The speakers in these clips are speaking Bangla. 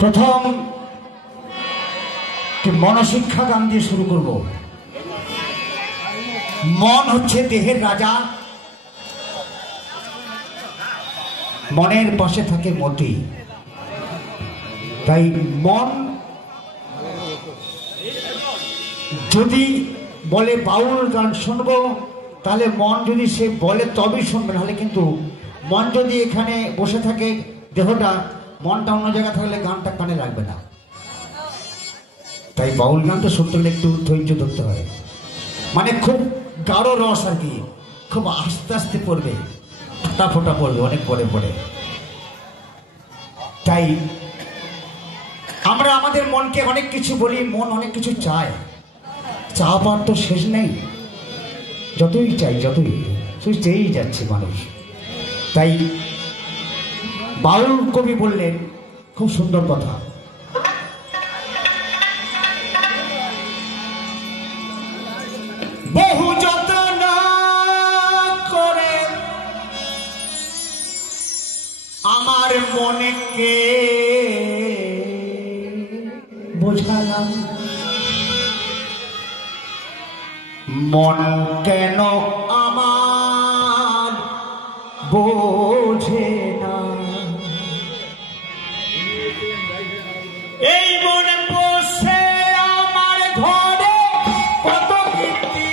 প্রথম মনশিক্ষা গান দিয়ে শুরু করব। মন হচ্ছে দেহের রাজা, মনের পাশে থাকে মতি। তাই মন যদি বলে বাউল গান শুনবো, তাহলে মন যদি সে বলে তবেই শুনবে, নাহলে কিন্তু মন যদি এখানে বসে থাকে দেহটা, মনটা অন্য জায়গায় থাকলে গানটা কানে লাগবে না। তাই বাউল গানটা শুনতে হলে একটু ধৈর্য ধরতে হয়, মানে খুব গাঢ় রস আর কি, খুব আস্তে আস্তে পড়বে, ফোটা ফোটা পড়বে অনেক পরে পরে। তাই আমরা আমাদের মনকে অনেক কিছু বলি, মন অনেক কিছু চায়, চা পাওয়ার তো শেষ নেই, যতই চাই যতই চেয়েই যাচ্ছে মানুষ। তাই বাউল কবি বললেন খুব সুন্দর কথা, বহু যত্ন করে আমার মনকে বোঝালাম, মন কেন আমার বোঝে না, এই মনে বসে আমার ঘরে কত কীর্তি,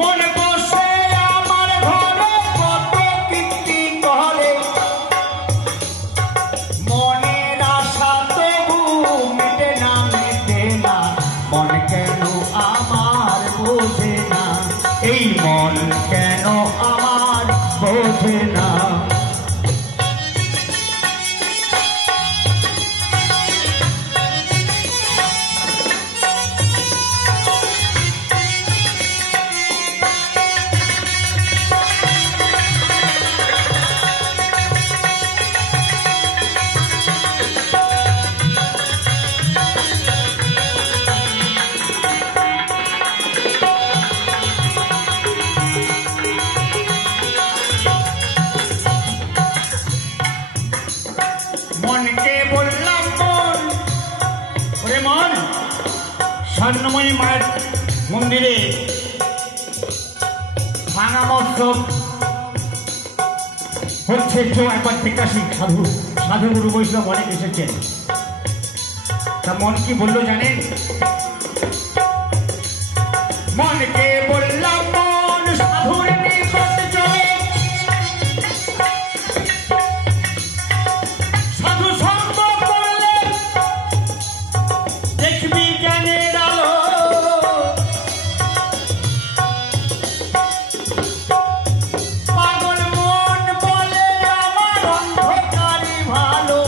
মনে বসে আমার ঘরে কত কীর্তি করে, মনের আশা তবু মেটে না মেটে না, মন কেন আমার বোঝে না, এই মন কেন আমার বোঝে না। মনকে বললাম মন, ওরে মন, স্বর্ণময়ী মায়ের মন্দিরে ভাঙা মহোৎসব হচ্ছে, কেউ একবার বিকাশী সাধু সাধু গুরু বৈষ্ণব অনেক এসেছেন। তা মন কি বললো জানেন? মনকে বললাম মন সাধুর নিকট চলে, সাধু সঙ্গ করলে দেখবি জ্ঞানের আলো, পাগল মন বলে আমার অন্ধকারই ভালো,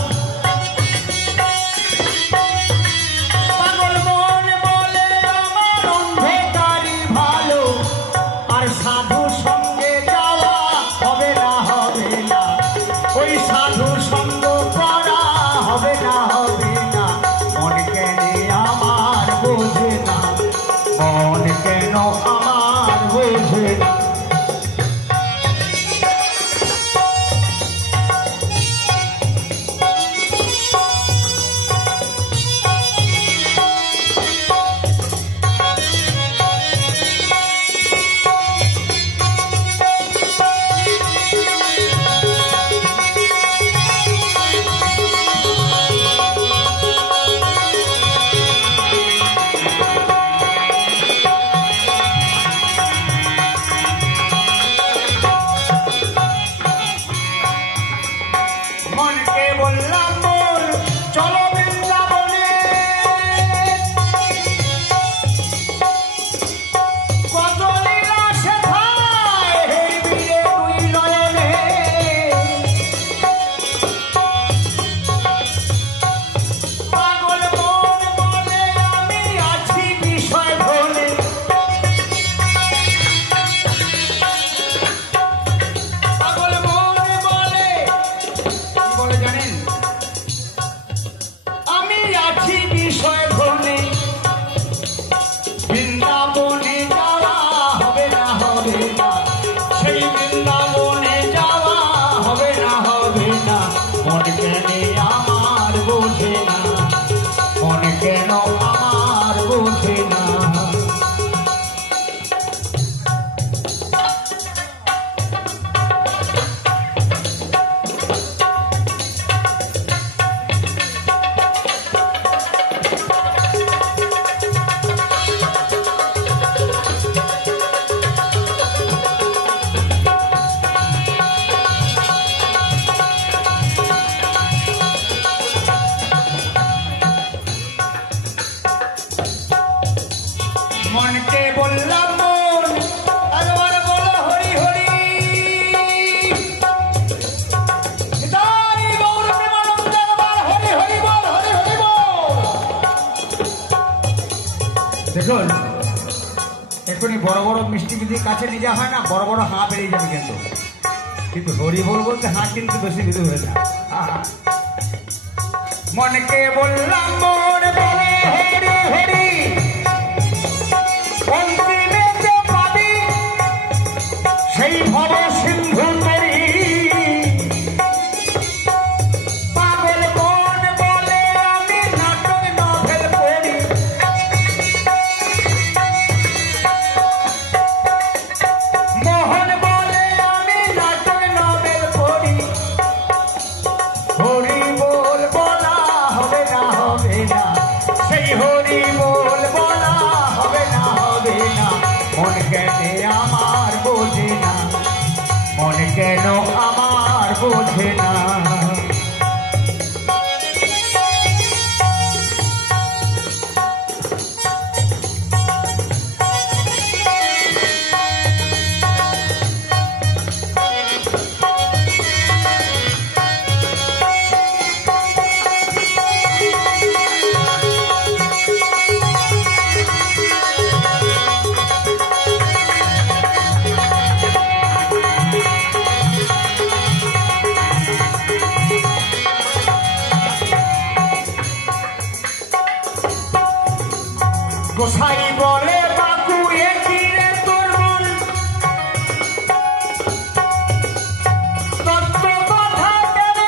পাগল মন বলে আমার অন্ধকারই ভালো, আর সাধু সঙ্গে যাওয়া হবে না হবে না, ওই সাধু সঙ্গ করা হবে না হবে না, মন কেন আমার বোঝে না, মন কেন আমার বোঝে না। দেখুন এখনই বড় বড় মিষ্টি যদি কাছে নিয়ে যাওয়া হয় না বড় বড় হাঁ বেরিয়ে যাবে কিন্তু হরি বল বলতে হাঁ কিন্তু বেশি বিধু হয়ে যায়। মনকে বললাম মন বলে হরি হরি অন্তিমে যে পাবি সেই ভব সিন্ধু তরি। পাগল মন বলে আমি নাটক নভেল পড়ি। মোহন বলে আমি নাটক নভেল পড়ি। হরি বল বলা হবে না হবে না সেই হরি বল বলা হবে না হবে না। মন কেন আমার বোঝে না মন কেন আমার বোঝে না। গোসাই বলে বাকু একিরে তোর মন তত্ত্ব কথা কেন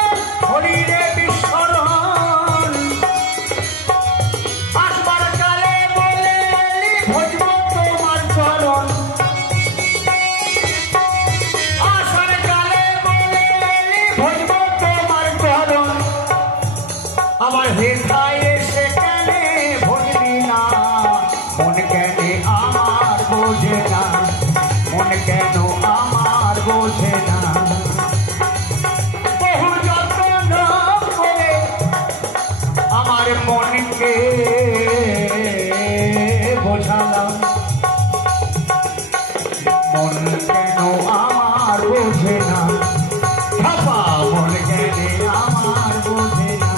হরিরে বিস্মরণ। আসবার কালে বলে ভজব তোমার চরণ। আসার কালে বলে ভজব তোমার চরণ। আমার হেথায় এসে কেন ভজবি না মন কেন আমার বোঝে না মন কেন আমার বোঝে না। বহু যত্ন করে আমার মনকে বোঝালাম মন কেন আমার বোঝে না। বাবা মন কেন আমার বোঝে না।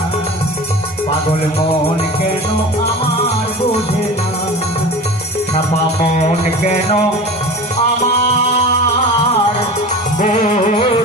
পাগল মন কেন আমার বোঝে না। ছাপা মন কেন আমার বোঝে